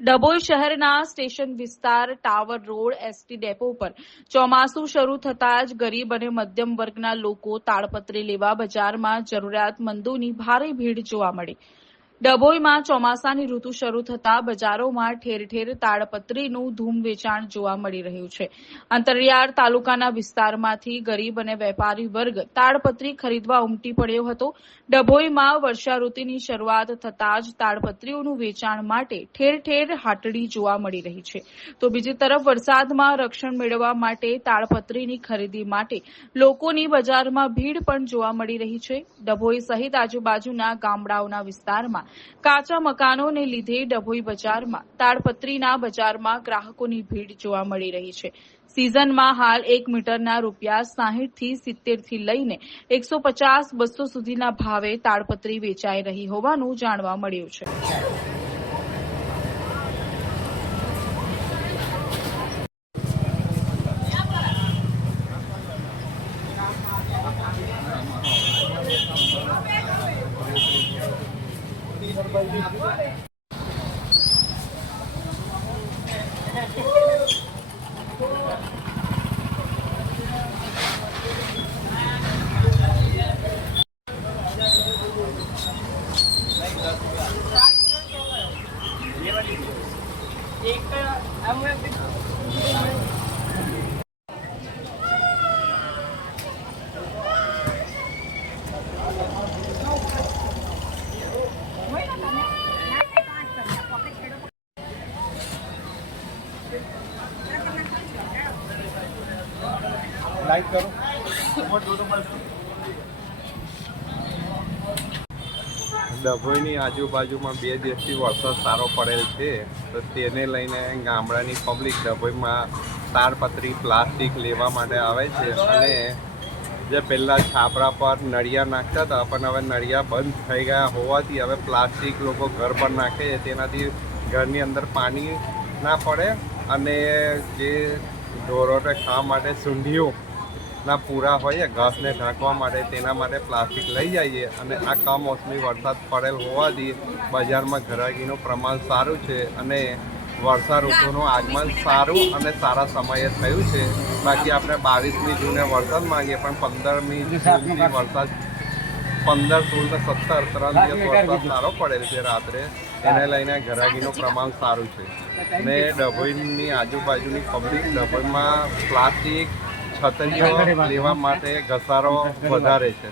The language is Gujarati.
ડભોઈ શહેરના સ્ટેશન વિસ્તાર ટાવર રોડ એસટી ડેપો પર ચોમાસું શરૂ થતાં જ ગરીબ અને મધ્યમ વર્ગના લોકો તાડપત્રી લેવા બજારમાં જરૂરિયાતમંદોની ભારે ભીડ જોવા મળી। ડભોઈમાં ચોમાસાની ઋતુ શરૂ થતાં બજારોમાં ઠેર ઠેર તાડપત્રીનું ધૂમ વેચાણ જોવા મળી રહ્યું છે। અંતરિયાળ તાલુકાના વિસ્તારમાંથી ગરીબ અને વેપારી વર્ગ તાડપત્રી ખરીદવા ઉમટી પડ્યો હતો। ડભોઈમાં વર્ષા ઋતુની શરૂઆત થતાં જ તાડપત્રીઓનું વેચાણ માટે ઠેર ઠેર હાટડી જોવા મળી રહી છે, તો બીજી તરફ વરસાદમાં રક્ષણ મેળવવા માટે તાડપત્રીની ખરીદી માટે લોકોની બજારમાં ભીડ પણ જોવા મળી રહી છે। ડભોઈ સહિત આજુબાજુના ગામડાઓના વિસ્તારમાં કાચા મકાનોને લીધે ડભોઈ બજારમાં તાડપત્રીના બજારમાં ગ્રાહકોની ભીડ જોવા મળી રહી છે। સિઝનમાં હાલ 1 મીટરના ₹60 થી 70 થી લઈને 150-200 સુધીના ભાવે તાડપત્રી વેચાઈ રહી હોવાનું જાણવા મળ્યું છે। लाइक करो। ડભોઈની આજુબાજુમાં 2 દિવસથી વરસાદ સારો પડેલ છે, તો તેને લઈને ગામડાની પબ્લિક ડભોઈમાં તાડપત્રી પ્લાસ્ટિક લેવા માટે આવે છે। અને જે પહેલાં છાપરા પર નળિયા નાખતા હતા, પણ હવે નળિયા બંધ થઈ ગયા હોવાથી હવે પ્લાસ્ટિક લોકો ઘર પર નાખે છે, તેનાથી ઘરની અંદર પાણી ના પડે અને જે ઢોરોને ખાવા માટે સૂંઢીઓ ના પૂરા હોય ઘાસને ઢાંકવા માટે, તેના માટે પ્લાસ્ટિક લઈ જઈએ। અને આ કમોસમી વરસાદ પડેલ હોવાથી બજારમાં ઘરાકીનું પ્રમાણ સારું છે અને વર્ષા ઋતુનું આગમન સારું અને સારા સમયે થયું છે। બાકી આપણે 22મી જૂને વરસાદ માંગીએ, પણ 15મી જૂનથી વરસાદ 15, 16 ને 17 3 દિવસ વરસાદ સારો પડેલ છે રાત્રે, એને લઈને ઘરાકીનું પ્રમાણ સારું છે। અને ડભોઈની આજુબાજુની પબ્લિક ડભોઈમાં પ્લાસ્ટિક છતરીઓ લેવા માટે ઘસારો વધારે છે।